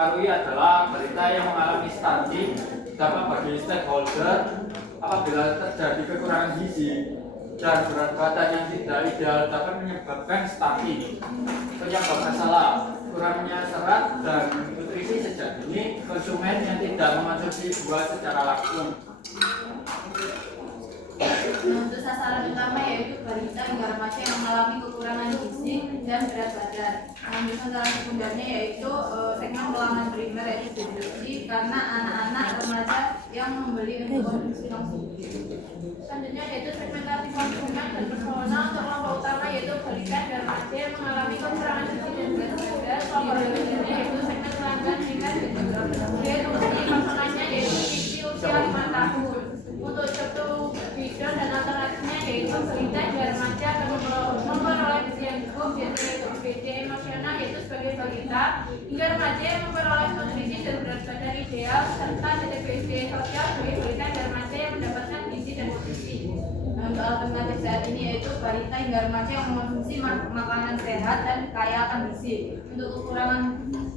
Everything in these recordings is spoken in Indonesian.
karui adalah berita yang mengalami stunting dapat bagi stakeholder apabila terjadi kekurangan gizi dan berat badan yang tidak ideal dapat menyebabkan stunting. Penyebab masalah kurangnya serat dan nutrisi sejak dini, konsumen yang tidak mengonsumsi buah secara langsung. Untuk sasaran utama yaitu balita hingga remaja yang mengalami kekurangan gizi dan berat badan. Untuk sasaran sekundernya yaitu segmen pelanggan primer yaitu distribusi karena anak-anak remaja yang membeli untuk konsumsi langsung. Selanjutnya yaitu segmentasi konsumen dan personal. Untuk kelompok utama yaitu balita dan remaja yang mengalami kekurangan gizi dan berat badan. Kelompok berikutnya yaitu segmen pelanggan primer yaitu personalnya yaitu usia 5 tahun. Untuk contoh bidang dan alternatifnya yaitu balita dan remaja akan memperoleh gizi yang cukup yaitu BD emosional yaitu sebagai balita hingga remaja yang memperoleh nutrisi dan berat badan ideal serta BD sosial sebagai balita dan remaja yang mendapatkan gizi dan nutrisi. Untuk alternatif saat ini yaitu balita hingga remaja yang mengonsumsi makanan sehat dan kaya akan gizi. Untuk kekurangan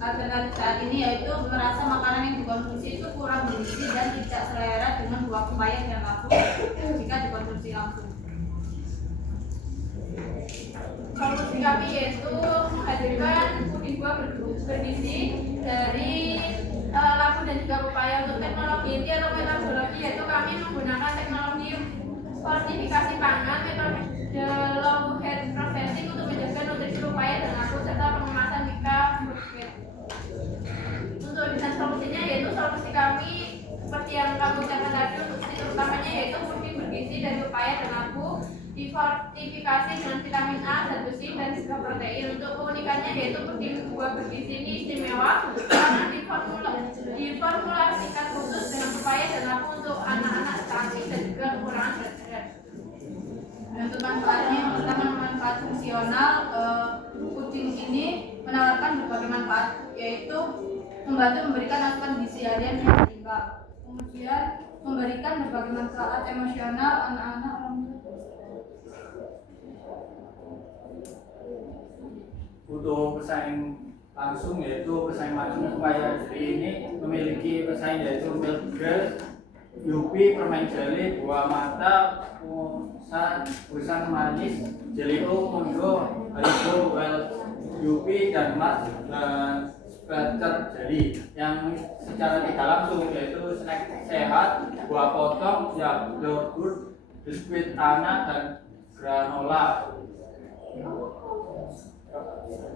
alternatif saat ini yaitu merasa makanan yang dikonsumsi itu kurang bergizi dan tidak selera dengan buah pepaya dan labu jika dikonsumsi langsung. Solusi kami yaitu menghadirkan puding buah bergizi dari labu dan juga pepaya. Untuk teknologi inti atau metodologi yaitu kami menggunakan teknologi fortifikasi pangan, metode low head processing untuk menjaga nutrisi pepaya dan labu serta pengemasan jika berpikir. Untuk desain solusinya yaitu solusi kami seperti yang kamu ucapkan tadi, untuk fitur utamanya yaitu puding bergizi dari pepaya dan labu difortifikasi dengan vitamin A, zat besi dan juga protein. Untuk keunikannya yaitu puding buah bergizi ini istimewa karena diformulasikan khusus dengan pepaya dan labu untuk anak-anak stunting dan juga kekurangan berat badan. Untuk manfaatnya yang pertama manfaat fungsional, puding ini menawarkan berbagai manfaat yaitu membantu memberikan asupan gizi harian yang seimbang, kemudian memberikan berbagai manfaat emosional anak-anak Untuk pesaing langsung yaitu pesaing langsung supaya jadi ini memiliki pesaing yaitu milk grass, Yupi, permen jelly, buah mata, usan manis, jelio, mondo, haribo, well, Yupi dan mas dan splatter jelly yang secara tidak langsung yaitu snack sehat, buah potong, yogurt, biskuit anak dan granola.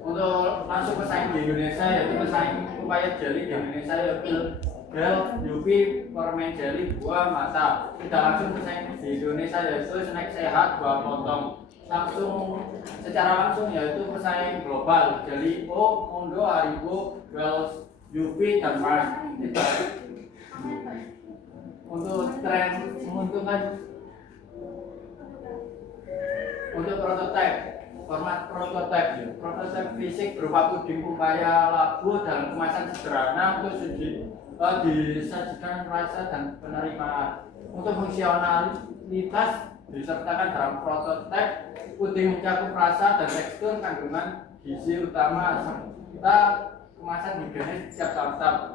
Untuk langsung pesaing di Indonesia yaitu pesaing upaya jelly di Indonesia yaitu Gel, Yupi, permen jelly, buah mata. Tidak langsung pesaing di Indonesia yaitu snack sehat, buah potong. Langsung secara langsung yaitu pesaing global Jelly O, Mondo, Haribo, Wells, Yupi dan Mars. Untuk tren menguntungkan untuk format prototipe fisik berupa puding pepaya labu dalam kemasan sederhana untuk disajikan rasa dan penerimaan. Untuk fungsionalitas disertakan dalam prototipe puding mencakup rasa dan tekstur kandungan gizi utama serta kemasan higienis setiap tahap.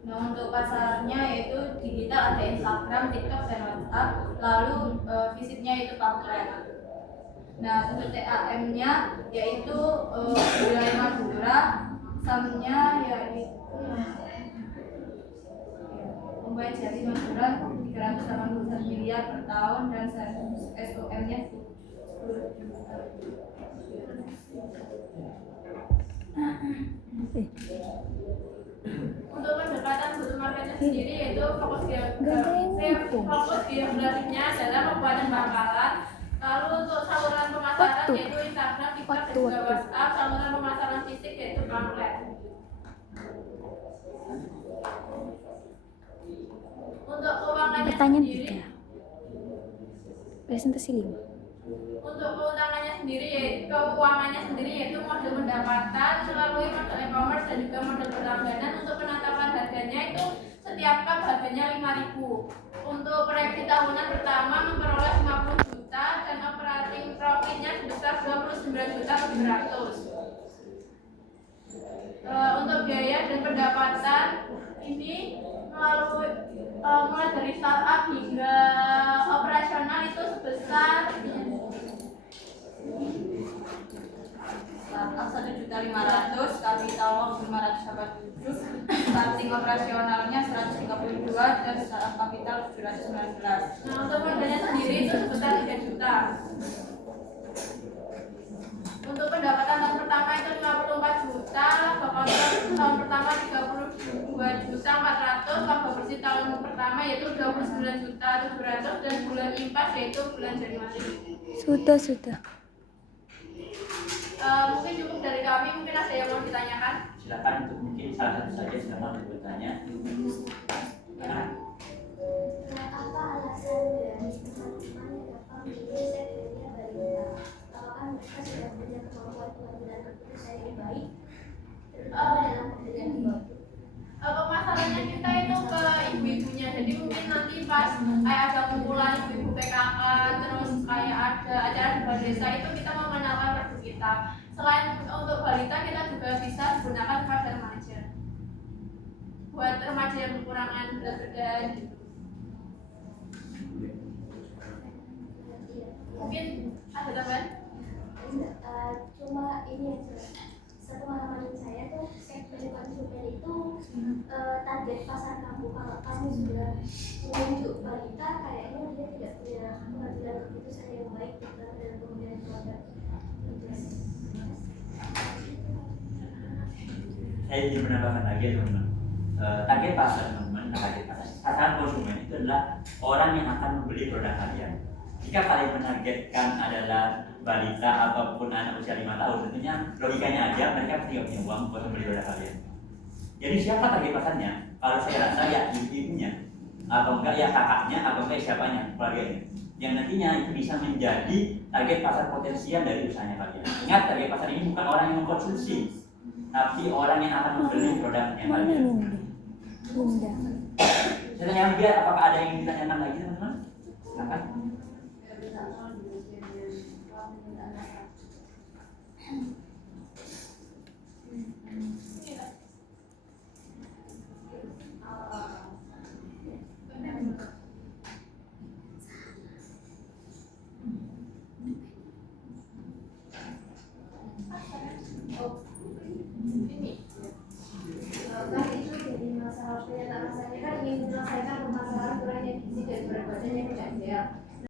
Nah, untuk pasarnya yaitu digital ada Instagram, TikTok dan WhatsApp, lalu visitnya itu pamflet. Nah, untuk TAM-nya yaitu wilayah Madura, SAM-nya yaitu Pembayar Jati Madura 381 miliar per tahun dan SOM-nya 10 juta. Untuk pendekatan go to marketnya sendiri yaitu fokus geografisnya adalah Kabupaten Bangkalan. Lalu untuk saluran pemasaran yaitu Instagram, TikTok dan juga WhatsApp. Saluran pemasaran fisik yaitu pamflet. Untuk keuangannya sendiri presentasi 5. Untuk keuangannya sendiri yaitu model pendapatan melalui model e-commerce dan juga model berlangganan. Untuk penetapan harganya itu setiap cup harganya 5.000. Untuk proyeksi tahunan pertama memperoleh 50 juta. juta dan operating profitnya sebesar 29.700.000. Untuk biaya dan pendapatan ini melalui mulai dari startup hingga operasional itu sebesar startup 1.500.000, capital work 587, starting operasionalnya 132 dan startup capital 719. Nah, untuk modalnya sendiri itu sebesar 3 juta. Untuk pendapatan tahun pertama itu 54 juta, laba kontrak tahun pertama 32.400.000, laba bersih tahun pertama yaitu 29.700.000 dan bulan impas yaitu bulan Januari. Sudah. Mungkin cukup dari kami, mungkin ada yang mau ditanyakan? Silakan untuk mungkin salah satu saja silakan untuk bertanya. Apa alasan dari teman-teman yang dapat memilih segmennya balita? Apakah mereka sudah punya kemampuan pengambilan keputusan yang baik, terutama dalam pemberian hidup? Pemasarannya kita itu ke ibu-ibunya, jadi mungkin nanti pas kayak ada kumpulan ibu-ibu PKK, terus kayak ada acara di balai desa itu kita mengenalkan produk kita. Selain untuk balita, kita juga bisa menggunakan pada remaja buat remaja yang kekurangan berat badan gitu. Mungkin ada tambahan? Cuma ini aja, sepengalaman saya tuh segmen konsumen itu target pasar kamu. Kalau kamu sudah menunjuk balita, kayaknya dia tidak punya pengambilan keputusan yang baik dalam pemberian produk. Saya ingin menambahkan lagi teman-teman. Target pasar teman-teman, target pasar sasaran konsumen itu adalah orang yang akan membeli produk kalian. Jika kalian menargetkan adalah balita ataupun anak usia 5 tahun, tentunya logikanya aja mereka tidak punya uang buat membeli produk kalian. Jadi siapa target pasarnya? Kalau saya rasa ya ibunya, atau enggak ya kakaknya, atau enggak siapanya, keluarganya. Yang nantinya itu bisa menjadi target pasar potensial dari usahanya kalian. Ingat, target pasar ini bukan orang yang mengkonsumsi, tapi orang yang akan membeli produknya kalian. Saya tanyakan dia, apakah ada yang ditanyakan lagi teman-teman? Silakan.